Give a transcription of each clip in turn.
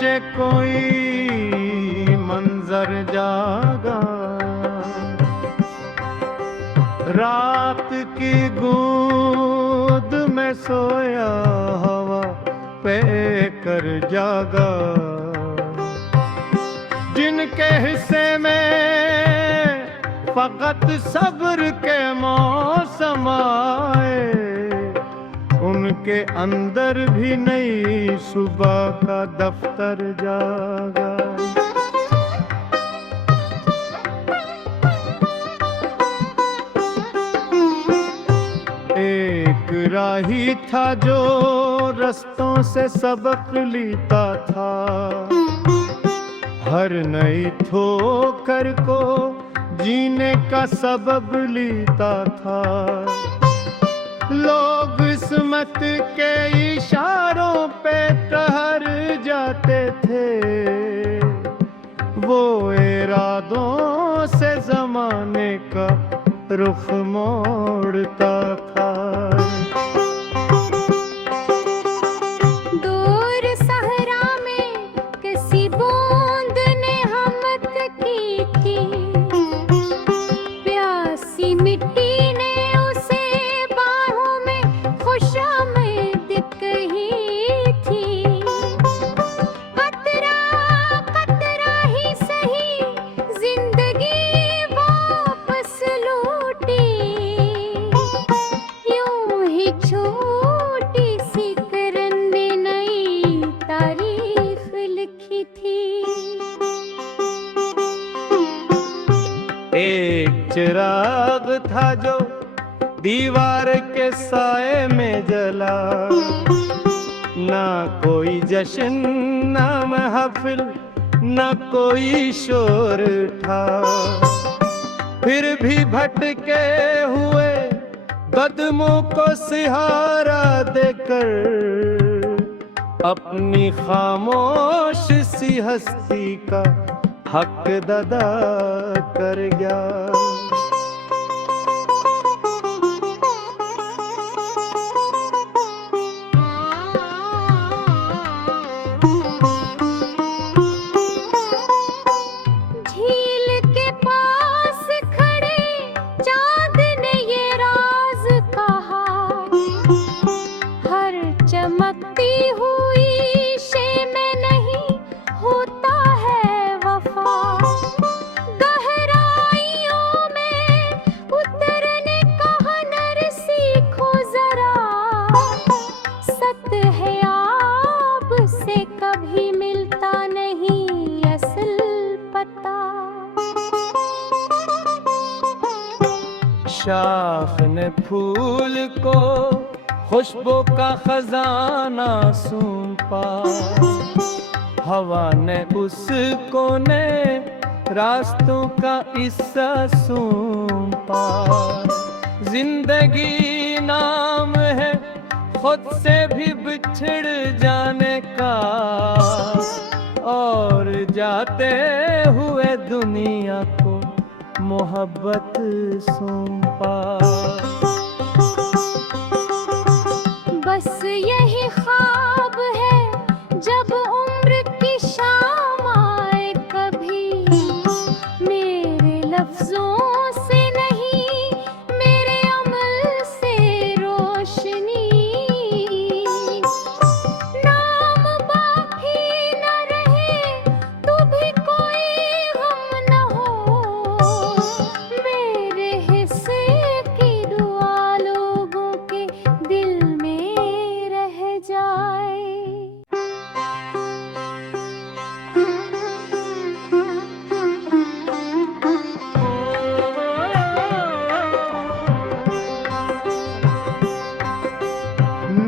नीचे कोई मंजर जागा, रात की गूंद में सोया हवा पे कर जागा। जिनके हिस्से में फकत सब्र के मौसम आए, उनके अंदर भी नई सुबह का दफ्तर जागा। एक राही था जो रस्तों से सबक लेता था, हर नई ठोकर को जीने का सबब लेता था। लोग किस्मत के इशारों पे ठहर जाते थे, वो इरादों से जमाने का रुख मोड़ता था। दूर सहरा में किसी बूंद ने हमत की थी, प्यासी मिट्टी ने उसे बाहों में खुशामद कही थी। कतरा कतरा ही सही जिंदगी वापस लौटी, यूं ही छोटी सी करन ने नई तारीख लिखी थी। एक चिराग था जो दीवार के साए में जला, ना कोई जश्न ना महफिल ना कोई शोर था। फिर भी भटके हुए कदमों को सहारा देकर अपनी खामोश सी हस्ती का हक अदा कर गया। झील के पास खड़े चाँद ने ये राज कहा, हर चमकती हुई शे में नहीं होता है वफा। गहराइयों में उतरने का हुनर सीखो जरा, सतह आब से कभी मिलता नहीं असल पता। शाख ने फूल को खुशबू का खजाना सौंपा, हवा ने उसको ने रास्तों का हिस्सा सौंपा। जिंदगी नाम है खुद से भी बिछड़ जाने का, और जाते हुए दुनिया को मोहब्बत सौंपा। बस यही ख्वाब है जब उम्र की शाम आए कभी, मेरे लफ्जों से नहीं मेरे अमल से रोशनी। नाम बाकी न रहे तो भी कोई गम न हो, मेरे हिस्से की दुआ लोगों के दिल में रह जाए।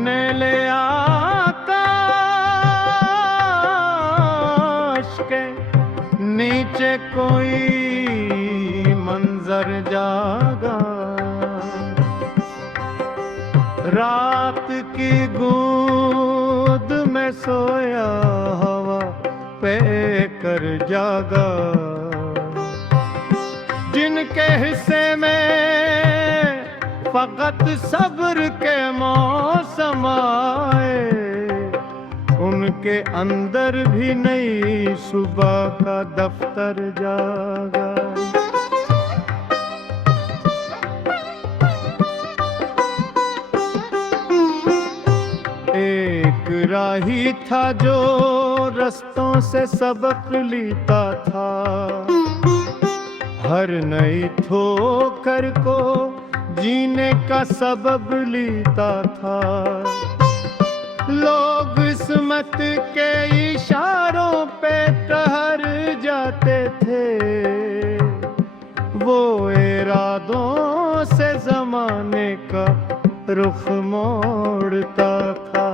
नीले आकाश के नीचे कोई मंजर जागा, रात की गूंद में सोया हवा पे कर जागा। जिनके हिस्से में फकत सब्र के मौसम आए, उन उनके अंदर भी नई सुबह का दफ्तर जागा। एक राही था जो रस्तों से सबक लेता था, हर नई ठोकर को जीने का सबब लेता था। लोग किस्मत के इशारों पे ठहर जाते थे, वो इरादों से जमाने का रुख मोड़ता था।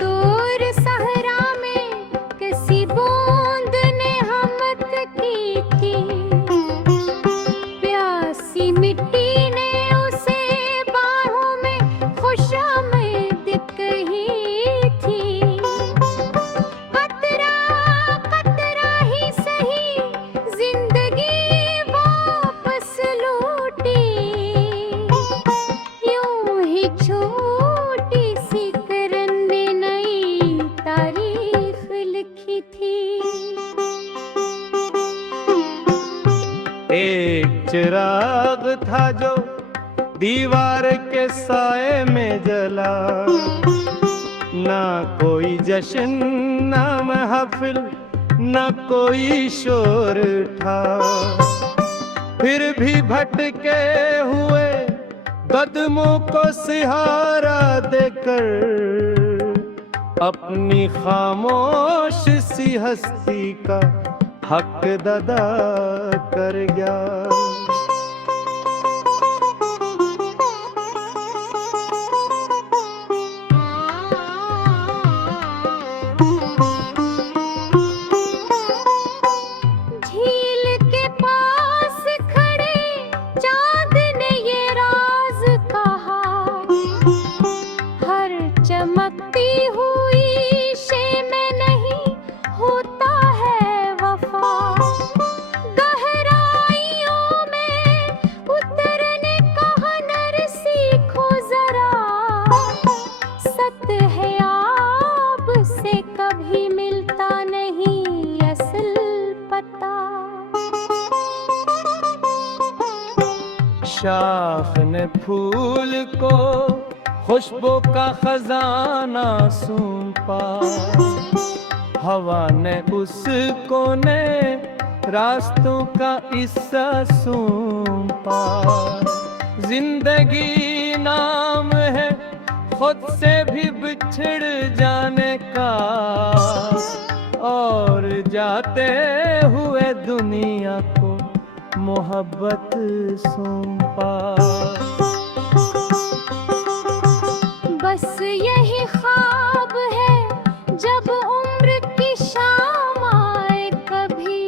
दूर सहरा में किसी बूंद ने हमत की थी, प्यासी मिट्टी ने उसे बाहों में खुशामद कही थी। कतरा कतरा ही सही जिंदगी वापस लौटी, यूं ही छोटी सी करन ने नई तारीख लिखी थी। एक चिराग था जो दीवार के साए में जला, ना कोई जश्न ना महफिल ना कोई शोर था। फिर भी भटके हुए कदमों को सहारा देकर अपनी खामोश सी हस्ती का हक अदा कर गया। झील के पास खड़े चाँद ने ये राज कहा, हर चमकती हुई शे में नहीं होता है वफा। गहराइयों में उतरने का हुनर सीखो जरा, सतह आब से कभी मिलता नहीं असल पता। शाख ने फूल को खुशबू का खजाना सौंपा, हवा ने उसको ने रास्तों का हिस्सा सौंपा। जिंदगी नाम है खुद से भी बिछड़ जाने का, और जाते हुए दुनिया को मोहब्बत सौंपा। बस यही ख्वाब है जब उम्र की शाम आए कभी,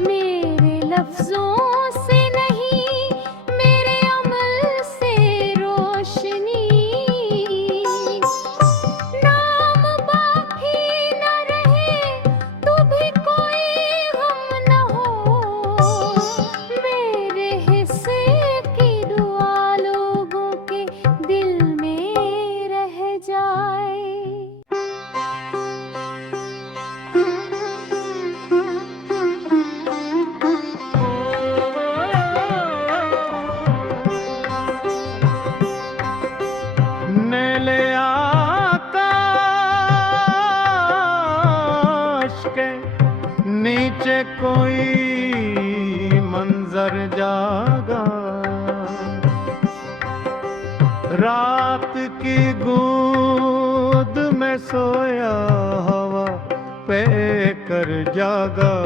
मेरे लफ्जों से नहीं मेरे अमल से रोशनी। नाम बाकी न रहे तो भी कोई गम न हो, मेरे हिस्से की दुआ लोगों के दिल में रह जाए। नीले आकाश के नीचे कोई मंजर जागा, रात की गूंद में सोया हवा पे कर जागा।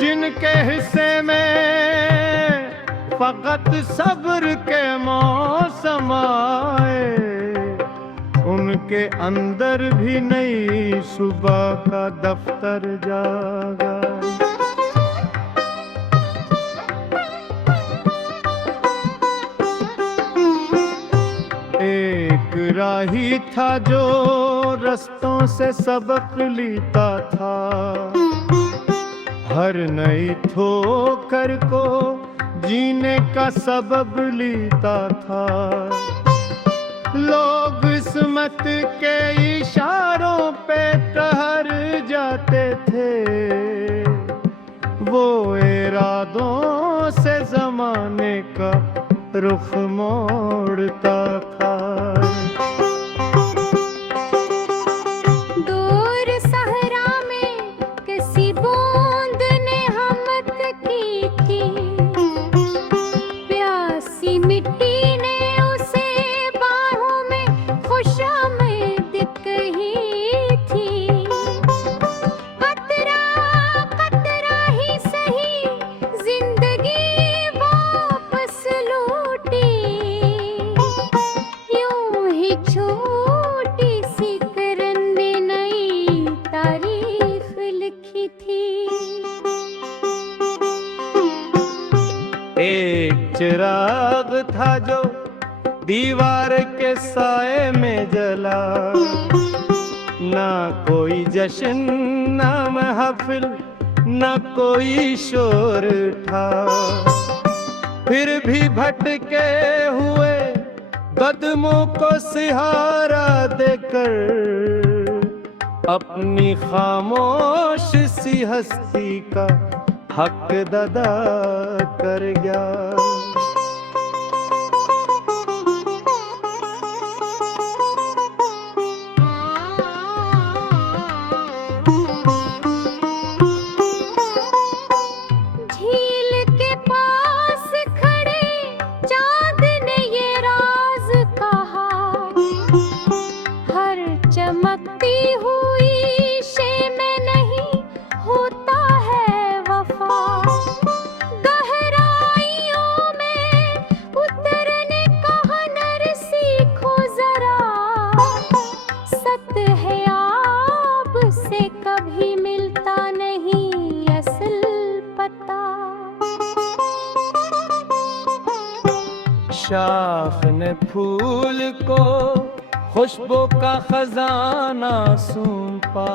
जिनके हिस्से में फकत सब्र के मौसम आए, उनके अंदर भी नई सुबह का दफ्तर जागा। एक राही था जो रस्तों से सबक लेता था, हर नई ठोकर को जीने का सबब लेता था। लोग इस्मत के इशारों पे ठहर जाते थे, वो इरादों से जमाने का रुख मोड़ता था। दूर सहरा में किसी बूंद ने हमत की थी, प्यासी मिट्टी ने उसे बाहों में खुशामद कही थी। कतरा कतरा ही सही जिंदगी वापस लौटी, यूं ही छोटी सी करन ने नई तारीख लिखी थी। एक चिराग था जो दीवार के साए में जला, ना कोई जश्न ना महफिल ना कोई शोर था, फिर भी भटके हुए कदमों को सहारा देकर अपनी खामोश सी हस्ती का हक अदा कर गया। झील के पास खड़े चाँद ने ये राज कहा, हर चमकती हुई शे में नहीं होता है वफा। गहराइयों में उतरने का हुनर सीखो जरा, सतह आब से कभी मिलता नहीं असल पता। शाख ने फूल को खुशबू का खजाना सौंपा,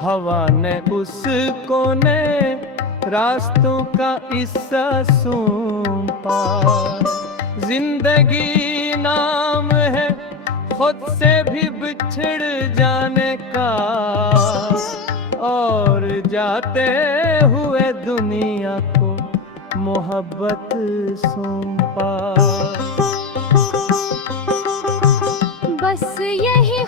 हवा ने उसको ने रास्तों का हिस्सा सौंपा। जिंदगी नाम है खुद से भी बिछड़ जाने का, और जाते हुए दुनिया को मोहब्बत सौंपा। बस यही